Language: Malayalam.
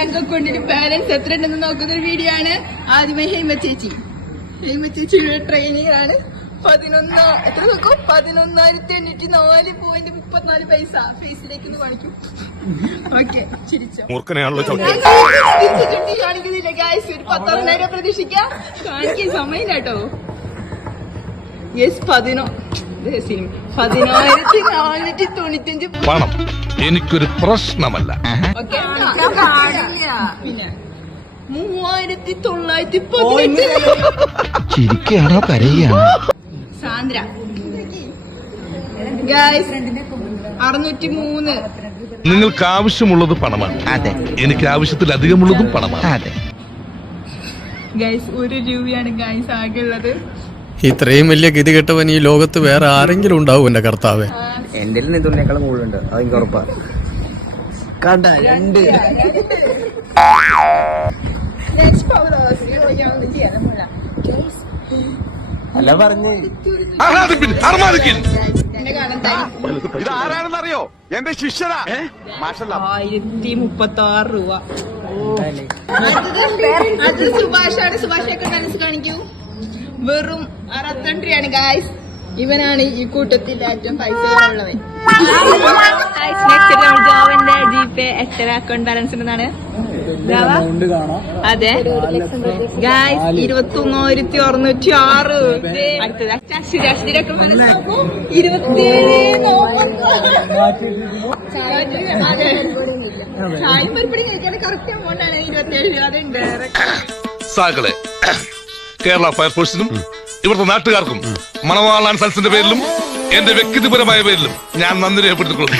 ബാങ്ക് അക്കൗണ്ടിന് ബാലൻസ് എത്ര ഉണ്ടെന്ന് നോക്കുന്ന ഒരു വീഡിയോ ആണ്. ആദ്യമേ ഹേമ ചേച്ചിയുടെ ട്രെയിനിങ് ആണ്. 11,804.34 പൈസ ഫേസിലേക്ക് കാണിക്കും. ഓക്കെ ചിരിച്ചോ കാണിക്കുന്നില്ല ഗായ്സ്. ഒരു 10,000 പ്രതീക്ഷിക്കാം. കാണിക്കാൻ സമയമില്ല കേട്ടോ. യെസ് 11,495 പണം എനിക്കൊരു പ്രശ്നമല്ല. പിന്നെ 3,918 ചിരിക്കുകയാണോ കരയുകയാണോ? സാന്ദ്ര ഗായ്സ് 603. നിങ്ങൾക്ക് ആവശ്യമുള്ളത് പണമാണ്. അതെ. എനിക്ക് ആവശ്യത്തിലധികമുള്ളതും പണമാണ്. അതെ. ഗായ്സ് 1 രൂപയാണ് ഗായ്സ് ആകെ ഉള്ളത്. ഇത്രയും വലിയ ഗതി കെട്ടവൻ ഈ ലോകത്ത് വേറെ ആരെങ്കിലും ഉണ്ടാവും എന്റെ കർത്താവേ. എന്റെ ഇതുണ്ടേക്കാളും കൂടുതലുണ്ട്, അതെനിക്ക് ഉറപ്പാ. കണ്ട 2 അല്ല പറഞ്ഞ് ഇതാരാണെന്നറിയോ? എന്റെ ശിഷ്യരാ. 1,036 രൂപ. അത് സുഭാഷാണ്. സുഭാഷൊക്കെ മനസ്സ് കാണിക്കൂ. വെറും 62 രൂപയാണ് ഗായ്സ്. ഇവനാണ് ഈ കൂട്ടത്തിൽ ഏറ്റവും പൈസ ഉള്ളവൻ. ജോവന്റെ ജിപേ എത്ര അക്കൗണ്ട് ബാലൻസ് ഉണ്ടെന്നാണ്? അതെ ഗായ്സ് 21,606. അടുത്തത് അശ്വതിയുടെ ഒക്കെ മനസ്സിലാക്കൂ. 27 ചായം പരിപ്പടി കഴിക്കാൻ കറക്റ്റ് എമൗണ്ട് ആണ്. 27 രൂപ. അതുണ്ട് സാകളെ കേരള ഫയർഫോഴ്സിനും ഇവിടുത്തെ നാട്ടുകാർക്കും മണവാളാൻ സൽസിന്റെ പേരിലും എന്റെ വ്യക്തിപരമായ പേരിലും ഞാൻ നന്ദി രേഖപ്പെടുത്തിക്കൊള്ളുന്നു.